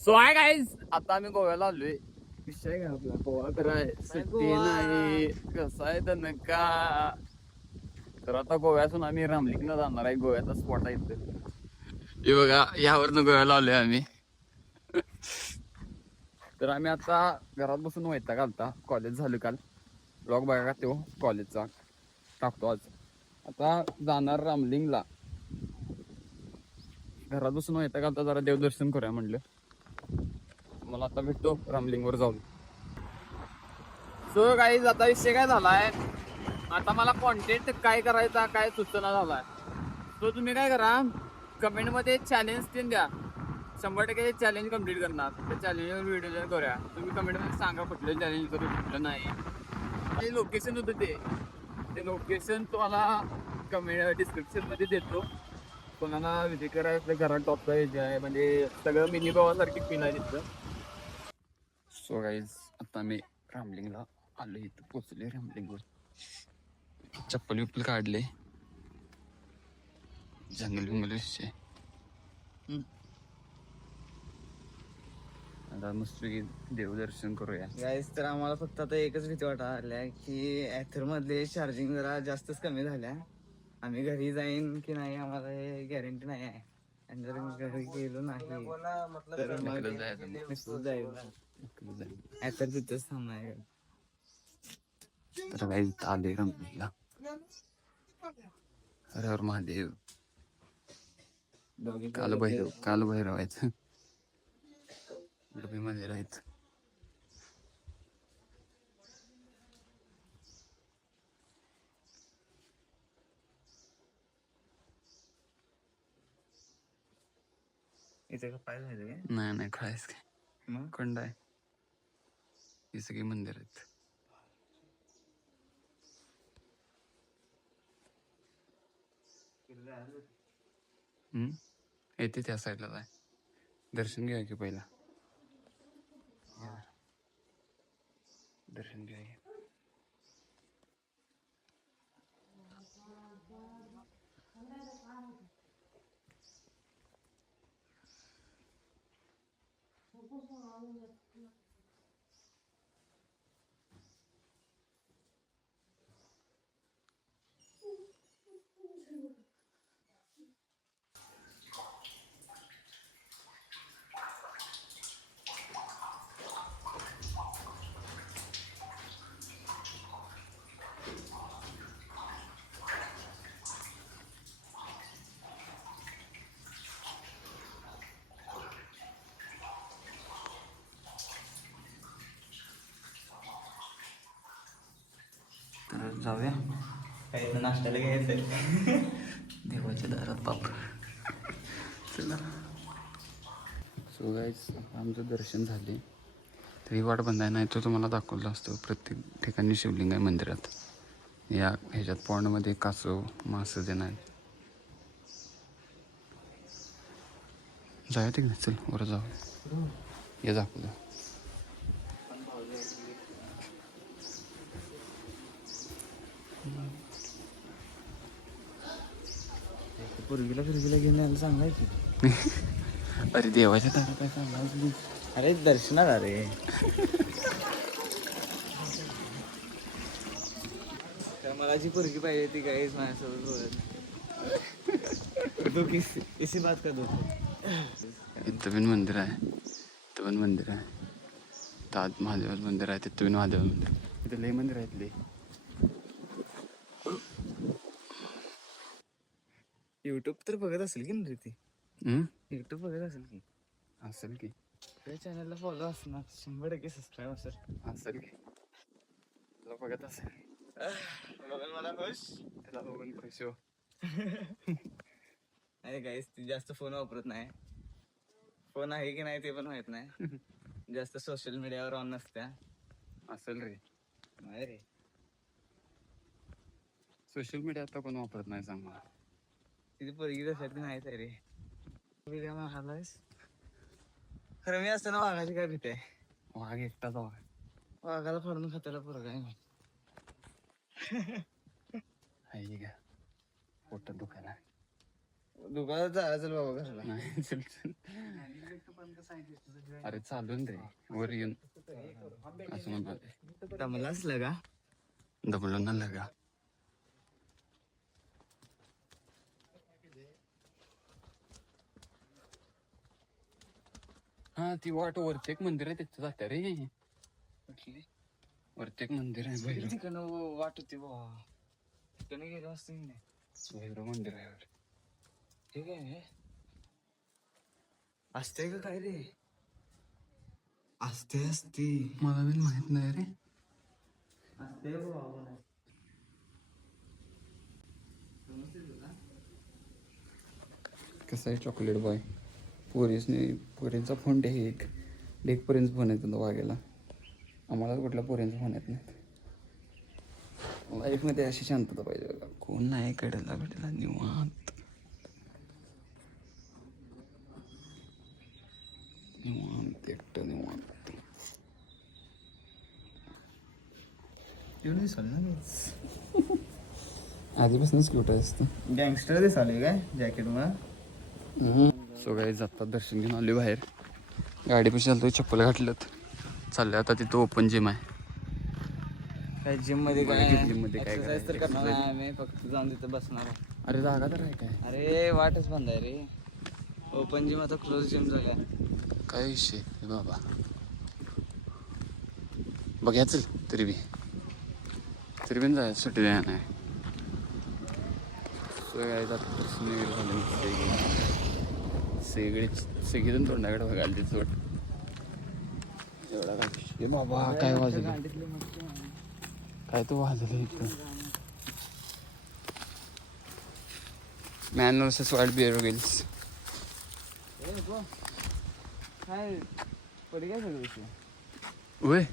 So hi guys, आता आम्ही गोव्याला आलोय. विषय काय आपला गोवा कराय सुट्टी नाही कसा आहे तर नका. तर आता गोव्यातून आम्ही रामलिंगला जाणार आहे. गोव्याचा स्पॉट आहे इथं. हे बघा, यावरनं गोव्याला आलोय आम्ही. तर आम्ही आता घरात बसून वैताग आलता. कॉलेज झालं काल. ब्लॉग बघा का तो कॉलेजचा टाकतो आज. आता जाणार रामलिंगला. घरात बसून वैताग आलता, जरा देवदर्शन करूया म्हणलं. मला आता भेटतो रामलिंगवर जाऊन. सो गाईज, आता विषय काय झालाय, आता मला कॉन्टेंट काय करायचा काय सुचना झालाय. सो तुम्ही काय करा, कमेंट मध्ये चॅलेंज तीन द्या. 100% चॅलेंज कम्प्लीट करणार. त्या चॅलेंजवर व्हिडिओ करूया. तुम्ही कमेंट मध्ये सांगा कुठलं चॅलेंज करू कुठलं नाही. आणि लोकेशन होतं ते लोकेशन तुम्हाला कमेंट डिस्क्रिप्शन मध्ये देतो. कोणाला विजिट करायचं घरात टॉपचा आहे म्हणजे सगळं मिनी गोवासारखी फील आहे तिथं. सो गाईज, आता मी रामलिंगला आलो. इथं पोचले रामलिंगवर. चप्पल विप्पल काढले. जंगल विंगल विषय आता मस्त देवदर्शन करूया. गाईस, तर आम्हाला फक्त आता एकच भीती वाटायला की ऍथर मधले चार्जिंग जरा जास्तच कमी झाल्या. आम्ही घरी जाईन की नाही आम्हाला गॅरंटी नाही आहे. आणि जर मी घरी गेलो नाही तर मग ऍथर तिथंच थांबणार. तर काही आले रामलिंगला. हर हर महादेव. काल भैरव आहेत. डोबी मंदिर आहेत. इथे पाय झाले काय? नाही खायच काय मग कंड आहे. ही सगळी मंदिर आहेत. येते त्या साईडला जाय. दर्शन घ्या की पहिला. दर्शन घ्या. तर जाऊया. काही तर नाश्त्याला घ्यायचं देवाच्या दारात बाप. चला. सो गाईज, आमचं दर्शन झाले. तरी वाट बंद आहे. नाही तो तुम्हाला दाखवला असतो. प्रत्येक ठिकाणी शिवलिंग आहे मंदिरात. या ह्याच्यात पॉन्डमध्ये कासव मासं जे नाही. जाऊया तिकडे. चल वर जाऊ. ये दाखवलं. पोरगीला घेऊन यायला चांगलं आहे की. अरे देवाच्या दारात काय सांगा. अरे दर्शनाला रे. तर मला जी पोरगी पाहिजे ती काहीच माझ्यासोबत बोलत. तू किसी बात का दो. इथं पण मंदिर आहे. इथं पण मंदिर आहे. ताज महादेव मंदिर आहे. तिथं पण महादेव मंदिर. इथं लय मंदिर आहेत लय. युट्यूब तर बघत असेल की नाही ती. युट्यूब बघत असेल की. असेल की. त्या चॅनलला फॉलो असणार. 100% सबस्क्राईब असेल की. तुला बघत असेल. बघून मला खुश. त्याला बघून खुश हो. नाही गाईस, ती जास्त फोन वापरत नाही. फोन आहे की नाही ते पण माहित नाही. जास्त सोशल मीडियावर ऑन नसत्या. असेल रे. नाही रे. सोशल मीडिया आता कोण वापरत नाही सांग मला. तिथे पोरगी तशातली नाहीच आहे रे. महालायस खरं मी असताना वाघाची काय भीती आहे. वाघ एकटाच वाघ. वाघाला फोडून खात्याला पोरगा आहे. आहे का पोटात दुखायला. दुकानात जायचं बाबा घरला. नाही चल चल. अरे चालून रे वर येऊन असं म्हणतो दमलाच लगा. दमलो ना लगा. हा ती वाट वरती एक मंदिर आहे तिथं जाते रे. वरती एक मंदिर आहे भैरव. तिकडनं वाट होती बा. तिकडनं गेलो असतो की नाही. भैरव मंदिर आहे वर. ठीक आहे. असते का काय रे? असते मला बी माहित नाही रे. असते बाबा. कसं आहे चॉकलेट बॉय. पोरींचा फोन ढेक ढेकपर्यंत फोन येतो वाघेला. आम्हाला कुठल्या पोरींचा फोन येत नाहीत. लाईफमध्ये अशी शांतता पाहिजे बघा. कोण नाही कडेला भेटेला निवांत निवांत एकटं निवांत. येऊन दिसाल ना. आधीपासूनच क्यूट असतं. गँगस्टर दिसाले काय जॅकेट मला. सो काही जातात दर्शन घेऊन आले बाहेर. गाडीपाशी चालतो चप्पल घातलं चाललं आता तिथं ओपन जिम आहे. काय जिम मध्ये काय जिम मध्ये काय एक्सरसाइज तर करायचं? करणार नाही आम्ही, फक्त जाऊन तिथं बसणार आहे. अरे जागा तर आहे काय? अरे वाटच बंद आहे रे. ओपन जिम आता क्लोज जिम झाल्या. काय विषय हे बाबा बघायचं तरी बी जायचं सुट्टी द्या नाही. काय जातं दर्शन वगैरे झालं. सगळेजण तोंडाकडे बघायला ते चोट एवढा काय विषय. बाबा काय वाजलं काय तो वाजलं इकडं. Man versus wild Bear Grylls. काय पडी काय सगळं विषय होय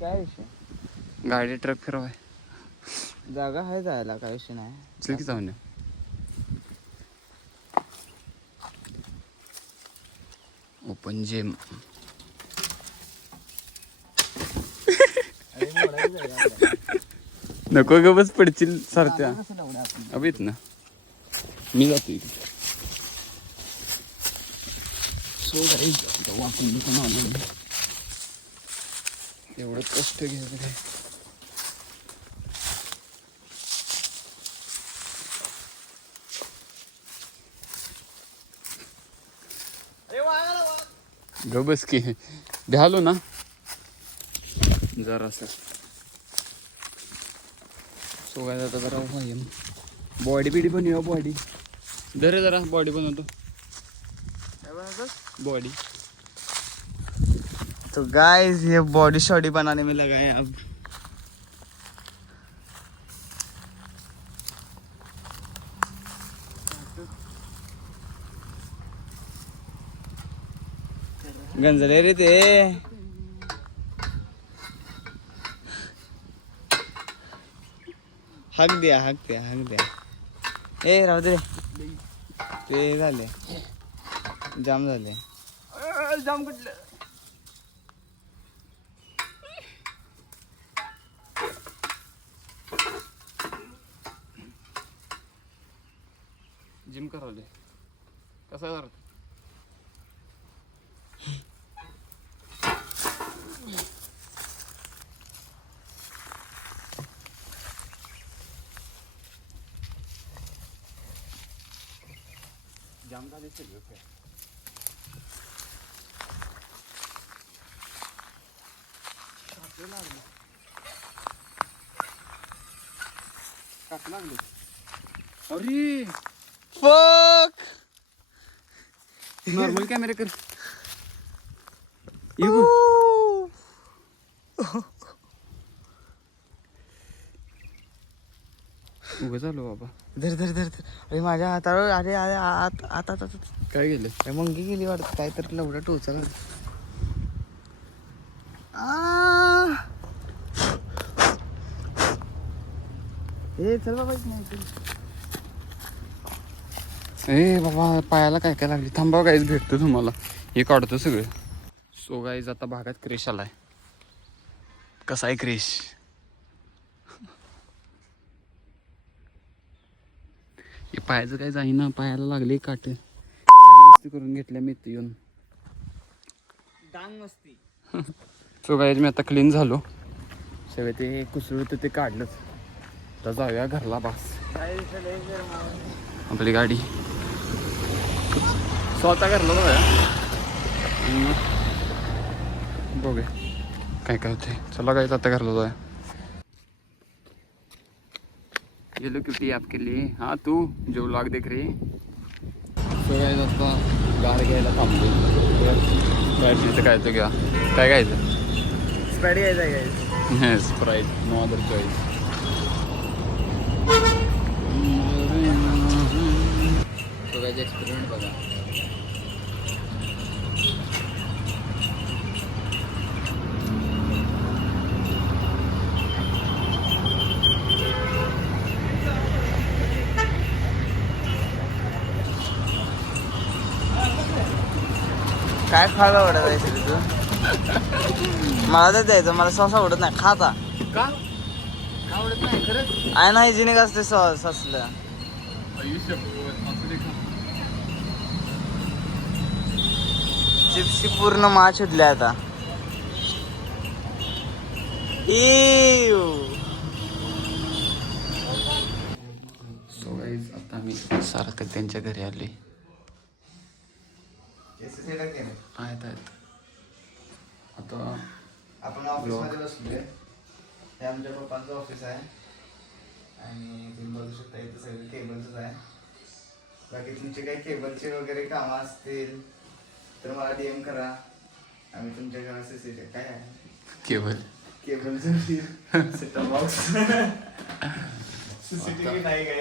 काय विषय. गाडी ट्रक फिरवाय जागा आहे जायला, काय विषय नाही. चल की जाऊन ओपन जिम. नको ग बस पडशील सारख्या अभित ना. मी जातो इथे. सो वाकून दुकान आलो. एवढं कष्ट घ्यायचं काय. ग बस की द्यालो ना जरासं. सो काय जाता जरा बॉडी बिडी बनवूया. बॉडी दर जरा बॉडी बनवतो. बॉडी तो गाइस ये बॉडी शॉडी बनाने में लगा है अब. गंजले रे ते. हक द्या. ए राहू दे ते झाले जाम झाले. जाम कुठलं जिम करावले कसा करत. जाम झाले सगळं काय. काट लागले. अरे फक नॉर्मल कॅमेरा कर. उभं झालो बाबा. धर धर धर धर. अरे माझ्या हातावर. अरे अरे आत आत आत आत. काय गेलं. अरे मुंगी गेली वाटत. काय तर लवडा टोचला. ए चल बाबा. ए बाबा पायाला काय काय लागली. थांबा काहीच भेटतो तुम्हाला. हे काढतो सगळं. सो गाईज आता भागात क्रेश आलाय. कसा आहे क्रेश. हे पायाचं काय जाईना. पायाला लागले काट. मस्ती करून घेतल्या मी इथे येऊन. कांग मस्ती. सो गाईज मी आता क्लीन झालो, सगळे ते कुसळ होतं ते काढलंच. तर जाऊया घरला बस. आपली गाडी स्वतः घरला जाऊया. बघूया काय काय होते. चला गाईज आता घरला जाऊया. ये लो क्यूटी आपके लिए. हाँ तू जो व्लॉग देख रही है. सो गाईज आता गाडी घ्यायला थांबलो. गाडीचं काय तो घ्या. काय घ्यायचं? स्प्राईट घ्यायचा आहे. Sprite, no other choice. तो काय एक्सपेरिमेंट बघा. काय खायला आवडत आहे तुझं? मला तर द्यायचं, मला सॉस आवडत नाही. खाता का आवडत नाही खरंच? आहे ना, हायजिनिक असते सॉस असलं. चिप्सची पूर्ण माछ उडले आता. सो गाईज आता मी सारखं त्यांच्या घरी आले. आहेत आता आपण ऑफिसमध्ये बसलोय. हे आमच्या पप्पांचं ऑफिस आहे आणि तुम्ही बघू शकता इथं सगळं केबलच आहे. बाकी तुमचे काही केबलचे वगैरे कामं असतील तर मला DM करा. आम्ही तुमच्या घरात सीसीटीव्ही काय आहे केबलचं सेटअप बॉक्स सीसीटीव्ही नाही काय.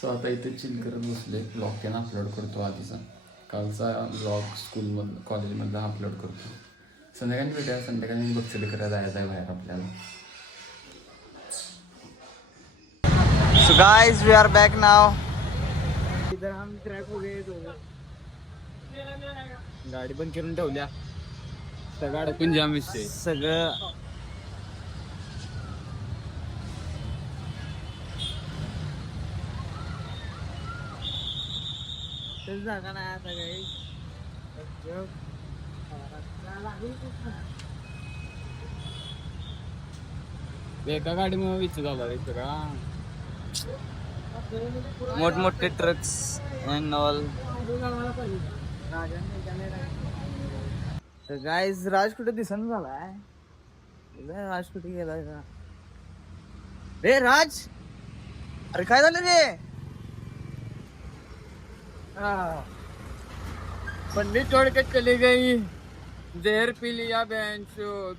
सो आता इथे चिल करत बसले. ब्लॉग त्यांना अपलोड करतो आधीचा. कालचा ब्लॉग स्कूलमधलं कॉलेजमधला अपलोड करतो. संध्याकाळी भेटूया. संध्याकाळी बक्षीस करायला जायचं आहे बाहेर आपल्याला. So guys, we are back now. इधर हम ट्रॅक हो गए. गाडी पण करून ठेवल्या. त्या गाड्या पण जाम विषय सगळं जागा नाही आता काही. एका गाडीमुळे विचार झाला रे का. मोठमोठे ट्रक्स अँड ऑल. तर गाईज राज कुठे दिसन झालाय. राज कुठे गेलाय का रे? राज, अरे काय झालं रे? पंडित छोड़ के चली गई, जहर पी लिया बहनचोद.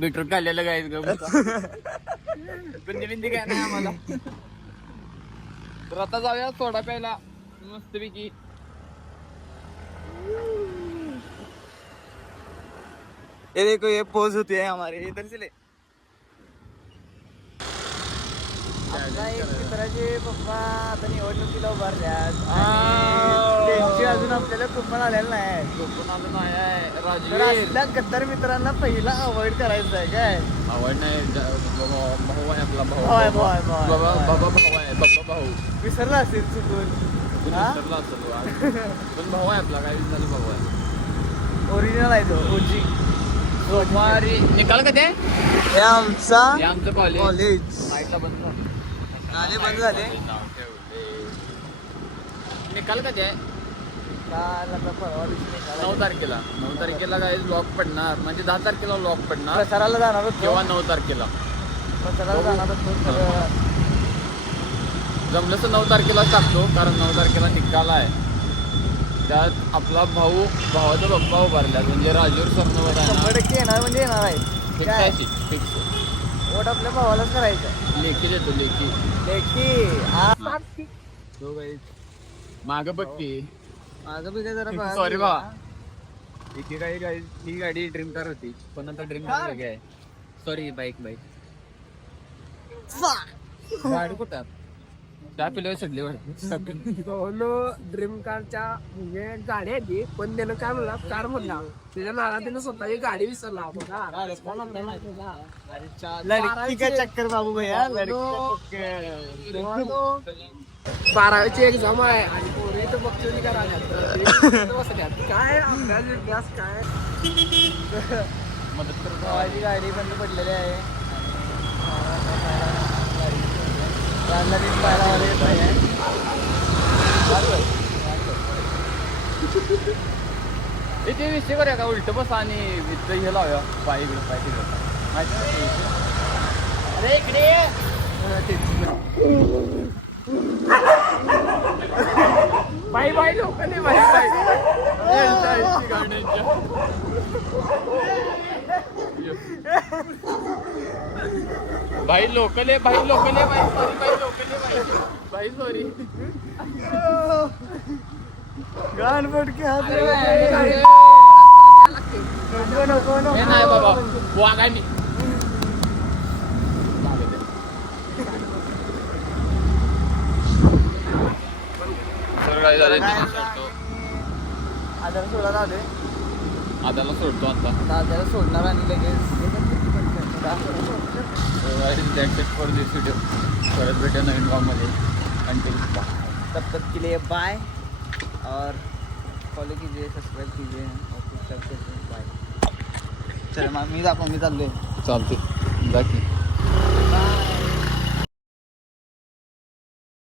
बिटर खाल्लेलं गायच ग. बिंदी बिंदी काय नाही आम्हाला. तर आता जाऊया सोडा प्यायला मस्तपैकी. ये देखो, ये पोज होती है हमारे. इधर से ले. आपला एक मित्राचे पप्पा आता निवडणुकीला उभारल्यात आणि त्यांची अजून आपल्याला कुपन आलेलं नाही. झोपून आलं नाही आहे. तर राजवीर असल्या गद्दार मित्रांना पहिला अवॉइड करायचं आहे काय. आवड नाही. भाऊ आहे आपला भाऊ. भाऊ आहे, भाऊ आहे, भाऊ आहे, बाबा भाऊ आहे. बाबा भाऊ आहे. बाबा भाऊ विसरला असेल चुकून. हा? विसरला असेल आज. पण भाऊ आहे आपला. काय झालं भाऊ आहे. ओरिजिनल आहे तो, ओजी. सोमवारी निकाल कधी आहे? हे आमचा हे आमचं कॉलेज. कॉलेज. नाईटला बंद झालं. नाले बंद झाले. निकाल कधी आहे? काल आता परवा दिवशी निघाला. 9 तारखेला. 9 तारखेला काय लॉक पडणार. म्हणजे 10 तारखेला लॉक पडणार प्रचाराला जाणार होतो. किंवा 9 तारखेला. प्रचाराला जाणार होतो तर जमलं तर 9 तारखेला टाकतो. कारण 9 तारखेला निकाल आहे. त्यात आपला भावाचा पप्पा उभारला. म्हणजे राजूर सरनोबत आहे 100% येणार म्हणजे येणार आहे. ना. काय? फिक्स वोट आपल्या भावालाच करायचं. लेखी देतो लेखी. देखी माग बघ की. माझं बी काय जरा बघा. सॉरी बा. ही गाडी ड्रीम कार होती पण आता ड्रीम कार वेगळी आहे. सॉरी बाईक गाडी कुठं त्या पिल्यावर चढली वाटत. ड्रीम कारच्या म्हणजे गाडी आहे ती, पण त्यानं काय म्हणला कार म्हणला त्याच्या नाला त्यानं स्वतःची गाडी विसरला. लडकी का चक्कर बाबू भैया, लडकी का चक्कर. 12वीची एक्झाम आहे आणि पोरी तर बघतो करायला काय अभ्यास काय मदत करत भावाची गाडी बंद पडलेली आहे रानला नीट पाहायला आले येत नाही आहे. ते विषय करूया का उलट बस आणि इथं हे लावूया पाय इकडे पाय तिकडे माहिती नाही ते विषय? अरे इकडे बाई बाई लोक नाही बाई भाई लोकल आहे भाई लोकल आहे भाई सॉरी भाई लोकल आहे भाई सॉरी गाण पटके हात हे नाही बाबा वागायनी आधार सोडायला आले आदाला सोडतो आता दादाला सोडणार आणि लगेच फॉर दिस व्हिडिओ परत भेटूया नवीन ब्लॉगमध्ये अंटिल तब तक के लिए बाय और फॉलो कीजिए सब्सक्राइब कीजिए और कुछ सब कीजिए बाय चला मग मी चाललोय चालते जा की